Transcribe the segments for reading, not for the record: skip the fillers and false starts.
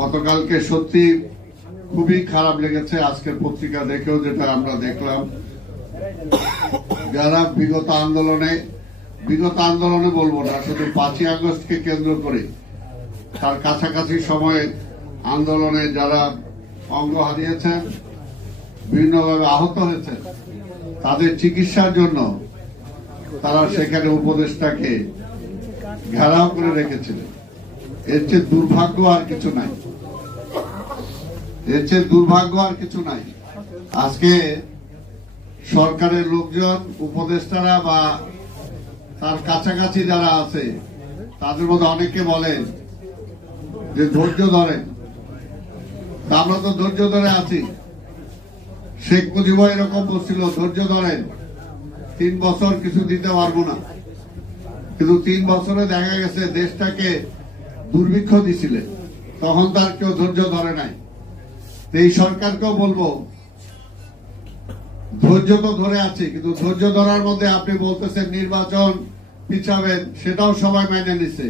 গতকালকে সত্যি খুবই খারাপ লেগেছে। আজকের পত্রিকা দেখেও যেটা আমরা দেখলাম, যারা বিগত আন্দোলনে বলবো না, শুধু 5ই আগস্টকে কেন্দ্র করে তার কাছাকাছি সময়ে আন্দোলনে যারা অঙ্গ হারিয়েছেন, বিভিন্নভাবে আহত হয়েছেন, তাদের চিকিৎসার জন্য তারা সেখানে উপদেষ্টাকে ঘেরাও করে রেখেছিলেন। এর চেয়ে দুর্ভাগ্য আর কিছু নাই, এর চেয়ে দুর্ভাগ্য আর কিছু নাই। আজকে সরকারের লোকজন, উপদেষ্টারা বা তার কাছাকাছি যারা আছে, তাদের মধ্যে অনেকে বলেন যে ধৈর্য ধরেন। আমরা তো ধৈর্য ধরে আছি। শেখ মুজিব এরকম বলছিল, ধৈর্য ধরেন, 3 বছর কিছু দিতে পারবো না। কিন্তু 3 বছরে দেখা গেছে দেশটাকে দুর্ভিক্ষ দিছিলেন, তখন তার কেউ ধৈর্য ধরে নাই। এই সরকারকেও বলবো, ধৈর্য তো ধরে আছে, কিন্তু ধৈর্য ধরার মধ্যে আপনি বলতেছেন নির্বাচন পিছাবেন, সেটাও সবাই মেনে নিছে।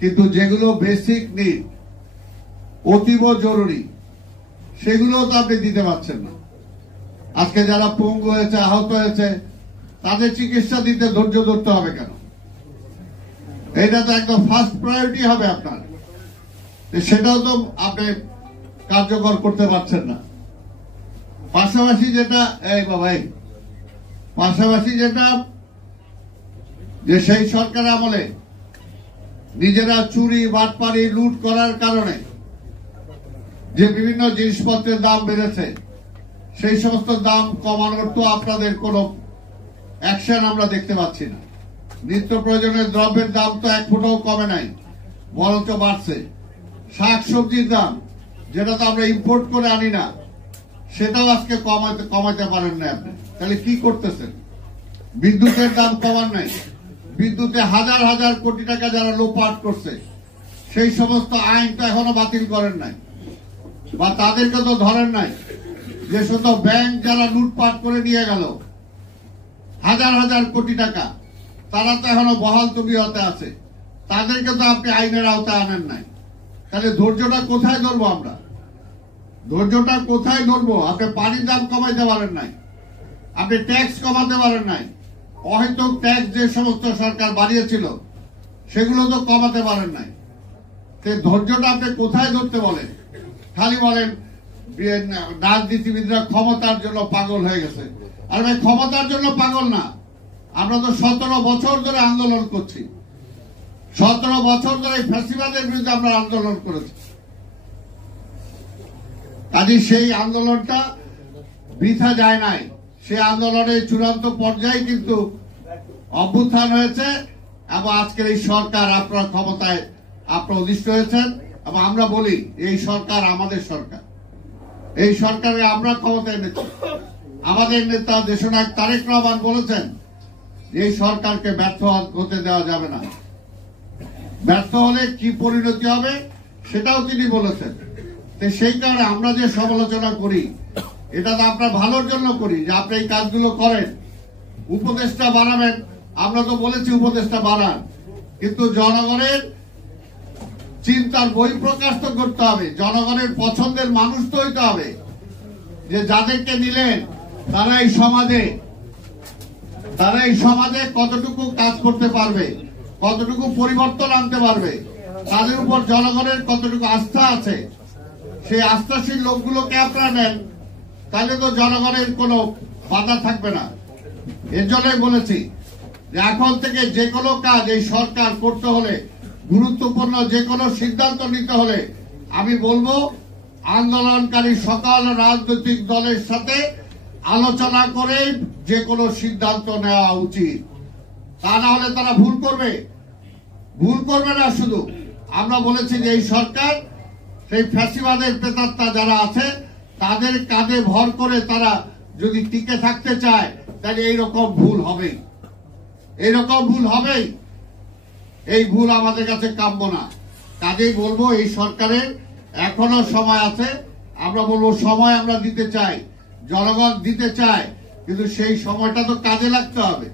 কিন্তু যেগুলো বেসিক নিড, অতীব জরুরি, সেগুলো তো আপনি দিতে পারছেন না। আজকে যারা পঙ্গু হয়েছে, আহত হয়েছে, তাদের চিকিৎসা দিতে ধৈর্য ধরতে হবে কেন? এটা তো একদম ফার্স্ট প্রায়োরিটি হবে আপনার, সেটাও তো আপনি কার্যকর করতে পারছেন না। পাশাপাশি যেটা যে সেই সরকার আমলে নিজেরা চুরি, বাটপারি, লুট করার কারণে যে বিভিন্ন জিনিসপত্রের দাম বেড়েছে, সেই সমস্ত দাম কমানোর তো আপনাদের কোনো অ্যাকশন আমরা দেখতে পাচ্ছি না। নিত্য প্রয়োজনীয় দ্রব্যের দাম তো 1 ফুটাও কমে নাই, বরঞ্চ বাড়ছে। শাকসবজির দাম, যেটা তো আমরা ইম্পোর্ট করে আনি না, সেটাও আজকে কমাতে পারেন না আপনি। তাহলে কি করতেছেন? বিদ্যুতের দাম কমান নাই, বিদ্যুতে হাজার হাজার কোটি টাকা যারা লোপাট করছে, সেই সমস্ত আইন তো এখনো বাতিল করেন নাই, বা তাদেরকে তো ধরেন নাই। যে শুধু ব্যাংক যারা লুটপাট করে নিয়ে গেল হাজার হাজার কোটি টাকা, তারা তো এখনো বহাল তবিয়তে আছে, তাদেরকে তো আপনি আইনের আওতায় আনেন নাই। তাহলে ধৈর্যটা কোথায় ধরবো আমরা? ধৈর্যটা কোথায় ধরবো? আপনি পানির দাম কমাইতে পারেন নাই, আপনি ট্যাক্স কমাতে পারেন নাই, অহেতুক ট্যাক্স যে সমস্ত সরকার বাড়িয়েছিল সেগুলো তো কমাতে পারেন নাই। ধৈর্যটা আপনি কোথায় ধরতে বলেন? খালি বলেন রাজনীতিবিদরা ক্ষমতার জন্য পাগল হয়ে গেছে। আর ভাই, ক্ষমতার জন্য পাগল না, আমরা তো 17 বছর ধরে আন্দোলন করছি। 17 বছর ধরে ফ্যাসিবাদের বিরুদ্ধে আমরা আন্দোলন করেছি। কাজে সেই আন্দোলনটা বৃথা যায় নাই। সেই আন্দোলনের চূড়ান্ত পর্যায়ে কিন্তু অভ্যুত্থান হয়েছে, এবং আজকের এই সরকার, আপনার ক্ষমতায় আপনারা অধিষ্ঠ হয়েছেন। এবং আমরা বলি, এই সরকার আমাদের সরকার, এই সরকারে আমরা ক্ষমতায় এনেছি। আমাদের নেতা দেশনায়ক তারেক রহমান বলেছেন, এই সরকারকে ব্যর্থ হতে দেওয়া যাবে না। ব্যর্থ হলে কি পরিণতি হবে সেটাও তিনি বলেছেন। সেই কারণে আমরা যে সমালোচনা করি, এটা তো আপনার ভালোর জন্য করি, যে আপনি এই কাজগুলো করেন। উপদেষ্টা বাড়াবেন, আমরা তো বলেছি উপদেষ্টা বাড়ান, কিন্তু জনগণের চিন্তার বহিঃপ্রকাশ তো করতে হবে, জনগণের পছন্দের মানুষ তো হইতে হবে। যে যাদেরকে নিলেন তারা এই সমাজে কতটুকু কাজ করতে পারবে, কতটুকু পরিবর্তন আনতে পারবে, তাদের উপর জনগণের কতটুকু আস্থা আছে, সেই আস্থাশীল লোকগুলোকে আপনারা নেন, তাহলে তো জনগণের কোনো বাধা থাকবে না। এর জন্যই বলেছি যে এখন থেকে যে কোনো কাজ এই সরকার করতে হলে, গুরুত্বপূর্ণ যে কোনো সিদ্ধান্ত নিতে হলে, আমি বলবো আন্দোলনকারী সকল রাজনৈতিক দলের সাথে আলোচনা করে যে কোনো সিদ্ধান্ত নেওয়া উচিত। তা না হলে তারা ভুল করবে না। শুধু আমরা বলেছি যে এই সরকার সেই ফ্যাসিবাদের প্রেতাত্মা যারা আছে তাদের কাঁধে ভর করে তারা যদি টিকে থাকতে চায়, তাহলে এইরকম ভুল হবেই। এই ভুল আমাদের কাছে কাম্য না। কাজেই বলবো, এই সরকারের এখনো সময় আছে। আমরা বলবো সময় আমরা দিতে চাই, জনগণ দিতে চায়, কিন্তু সেই সময়টা তো কাজে লাগতে হবে।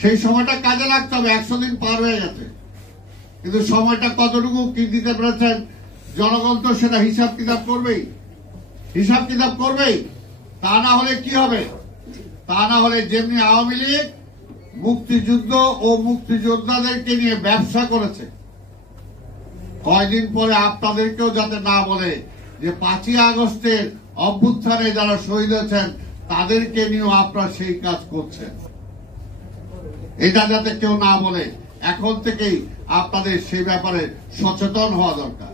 100 দিন পার হয়ে গেছে, কিন্তু সময়টা কতটুকু কি দিতে পেরেছেন জনগণ তো সেটা হিসাব কিতাব করবেই। তা না হলে কি হবে? তা না হলে যেমনি আওয়ামী লীগ মুক্তিযুদ্ধ ও মুক্তিযোদ্ধাদেরকে নিয়ে ব্যবসা করেছে, কয়দিন পরে আপনাদেরকেও যাতে না বলে যে 5ই আগস্টের অভ্যুত্থানে যারা শহীদ হয়েছেন তাদেরকে নিয়েও আপনারা সেই কাজ করছেন, এটা যাতে কেউ না বলে এখন থেকেই আপনাদের সেই ব্যাপারে সচেতন হওয়া দরকার।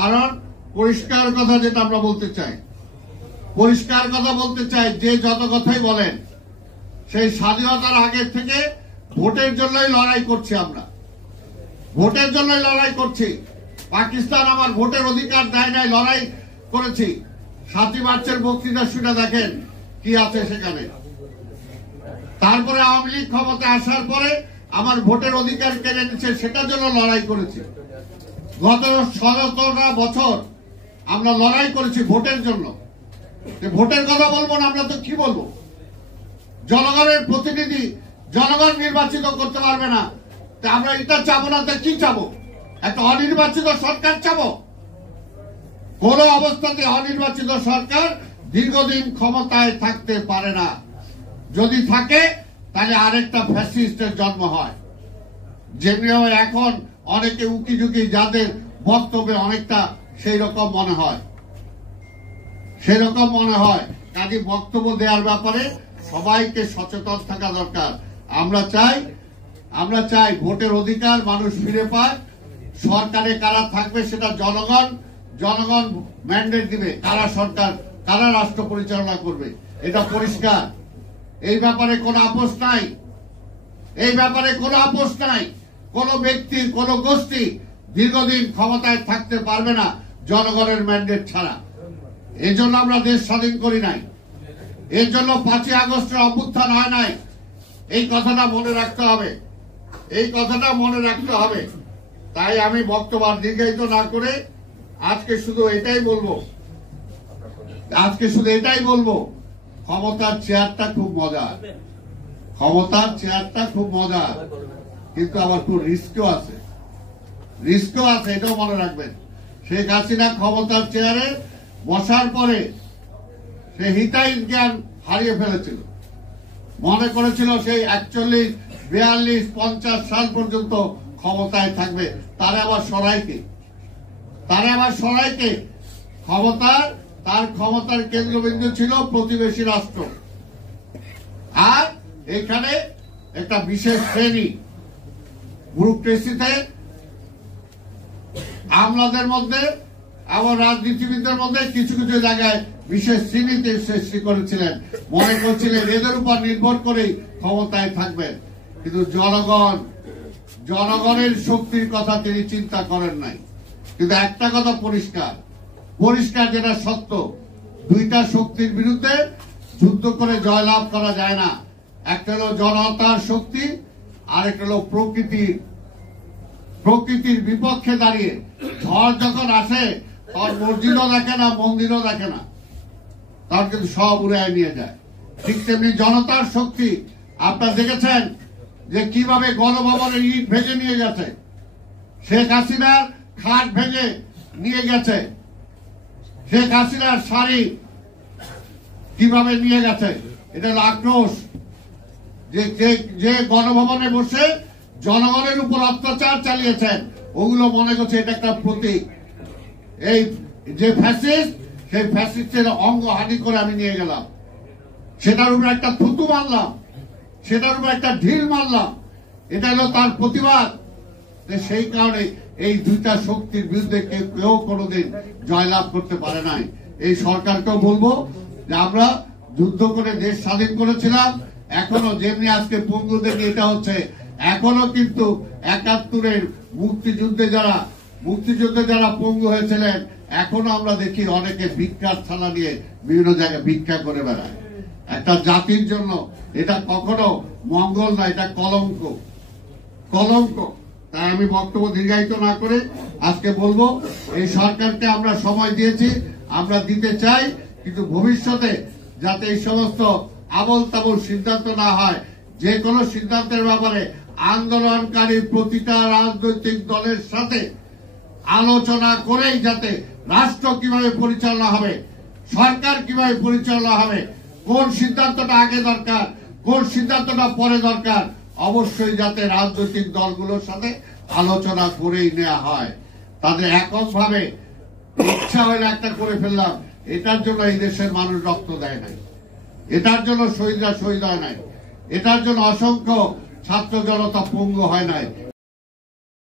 কারণ পরিষ্কার কথা যেটা আমরা বলতে চাই, যে যত কথাই বলেন, সেই স্বাধীনতার আগের থেকে ভোটের জন্যই লড়াই করছি। পাকিস্তান আমার ভোটের অধিকার দেয় নাই, লড়াই করেছি। 7ই মার্চের বক্তৃতা শুনে দেখেন কি আছে সেখানে। তারপরে আওয়ামী লীগ ক্ষমতায় আসার পরে আমার ভোটের অধিকার কেড়ে নিচ্ছে, সেটার জন্য লড়াই করেছি। গত 17টা বছর আমরা লড়াই করেছি ভোটের জন্য। ভোটের কথা বলবো না, আমরা তো কি বলবো? জনগণের প্রতিনিধি জনগণ নির্বাচিত করতে পারবে না, আমরা এটা চাবো না, তো কি চাবো? একটা অনির্বাচিত সরকার চাবো? কোন অবস্থাতে অনির্বাচিত সরকার দীর্ঘদিন ক্ষমতায় থাকতে পারে না। যদি থাকে তাহলে আরেকটা ফ্যাসিস্টের জন্ম হয়। যেমনি এখন অনেকে উকিঝুঁকি যাদের বক্তব্যে অনেকটা সেই রকম মনে হয়। কাজে বক্তব্য দেওয়ার ব্যাপারে সবাইকে সচেতন থাকা দরকার। আমরা চাই ভোটের অধিকার মানুষ ফিরে পায়। সরকারে কারা থাকবে সেটা জনগণ ম্যান্ডেট দিবে, কারা সরকার কারা রাষ্ট্র পরিচালনা করবে, এটা পরিষ্কার। এই ব্যাপারে কোনো আপোষ নাই। কোন ব্যক্তির কোন গোষ্ঠী দীর্ঘদিন ক্ষমতায় থাকতে পারবে না জনগণের ম্যান্ডেট ছাড়া। এই জন্য আমরা দেশ স্বাধীন করি নাই, এর জন্য 5ই আগস্টের অভ্যুত্থান হয় নাই। এই কথাটা মনে রাখতে হবে। তাই আমি বক্তব্য দীর্ঘায়িত না করে আজকে শুধু এটাই বলবো, ক্ষমতার চেয়ারটা খুব মজার, কিন্তু আবার খুব রিস্কও আছে, এটাও মনে রাখবেন। শেখ হাসিনা ক্ষমতার চেয়ারে বসার পরে সে হিতাহিত জ্ঞান হারিয়ে ফেলেছিল। মনে করেছিল সেই 41, 42, 50 সাল পর্যন্ত ক্ষমতায় থাকবে। তার আবার সরাইকে তার ক্ষমতার কেন্দ্রবিন্দু ছিল প্রতিবেশী রাষ্ট্র। আর এখানে একটা বিশেষ শ্রেণী ব্যুরোক্রেসিতে আমলাদের মধ্যে এবং রাজনীতিবিদদের মধ্যে কিছু জায়গায় বিশেষ শ্রেণীতে সৃষ্টি করেছিলেন, মনে করছিলেন এদের উপর নির্ভর করেই ক্ষমতায় থাকবেন। কিন্তু জনগণের শক্তির কথা তিনি চিন্তা করেন নাই। কিন্তু একটা কথা পরিষ্কার যেটা সত্য, দুইটা শক্তির বিরুদ্ধে যুদ্ধ করে জয়লাভ করা যায় না। একটা হলো জনতার শক্তি, আর একটা হলো প্রকৃতির বিপক্ষে দাঁড়িয়ে। ঝড় যখন আসে তখন মসজিদও দেখে না, মন্দিরও দেখে না, তখন কিন্তু সব উড়ায় নিয়ে যায়। ঠিক তেমনি জনতার শক্তি আপনারা দেখেছেন যে কিভাবে গণভবনের ইট ভেঙে নিয়ে গেছে, শেখ হাসিনার খাট ভেঙে নিয়ে গেছে, শেখ হাসিনার শাড়ি কিভাবে নিয়ে গেছে। এটা হলো আক্রোশ। যে গণভবনে বসে জনগণের উপর অত্যাচার চালিয়েছেন, ওগুলো মনে করছে এটা একটা প্রতীক। এই যে ফ্যাসিস্ট, সেই ফ্যাসিস্টের অঙ্গ হানি করে আমি নিয়ে গেলাম, সেটার উপর একটা থুতু মারলাম, সেটার উপর একটা ঢিল মারলাম, এটা হলো তার প্রতিবাদ। সেই কারণে এই দুইটা শক্তির বিরুদ্ধে কেউ কোনোদিন জয়লাভ করতে পারে নাই। এই সরকারকেও বলবো যে আমরা যুদ্ধ করে দেশ স্বাধীন করেছিলাম, এখনো যেমনি আজকে পঙ্গুদের নিয়ে এটা হচ্ছে, এখনো কিন্তু 71-এর মুক্তিযুদ্ধে যারা পঙ্গু হয়েছিলেন, এখনো আমরা দেখি অনেকে ভিক্ষার থালা নিয়ে বিভিন্ন জায়গায় ভিক্ষা করে বেড়ায়। একটা জাতির জন্য এটা কখনো মঙ্গল না, এটা কলঙ্ক। তাই আমি বক্তব্য দীর্ঘায়িত না করে আজকে বলবো, এই সরকারকে আমরা সময় দিয়েছি, আমরা দিতে চাই, কিন্তু ভবিষ্যতে যাতে এই সমস্ত আবল তাবল সিদ্ধান্ত না হয়, যে কোনো সিদ্ধান্তের ব্যাপারে আন্দোলনকারী প্রতিটা রাজনৈতিক দলের সাথে আলোচনা করেই যাতে রাষ্ট্র কিভাবে পরিচালনা হবে, সরকার কিভাবে পরিচালনা হবে, কোন সিদ্ধান্তটা আগে দরকার, কোন সিদ্ধান্তটা পরে দরকার, অবশ্যই যাতে রাজনৈতিক দলগুলোর সাথে আলোচনা করেই নেওয়া হয়। তাদের এককভাবে ইচ্ছা হলে একটা করে ফেললাম, এটার জন্য এই দেশের মানুষ রক্ত দেয় নাই, এটার জন্য শহীদরা শহীদ হয় নাই, এটার জন্য অসংখ্য ছাত্র জনতা পঙ্গু হয় নাই।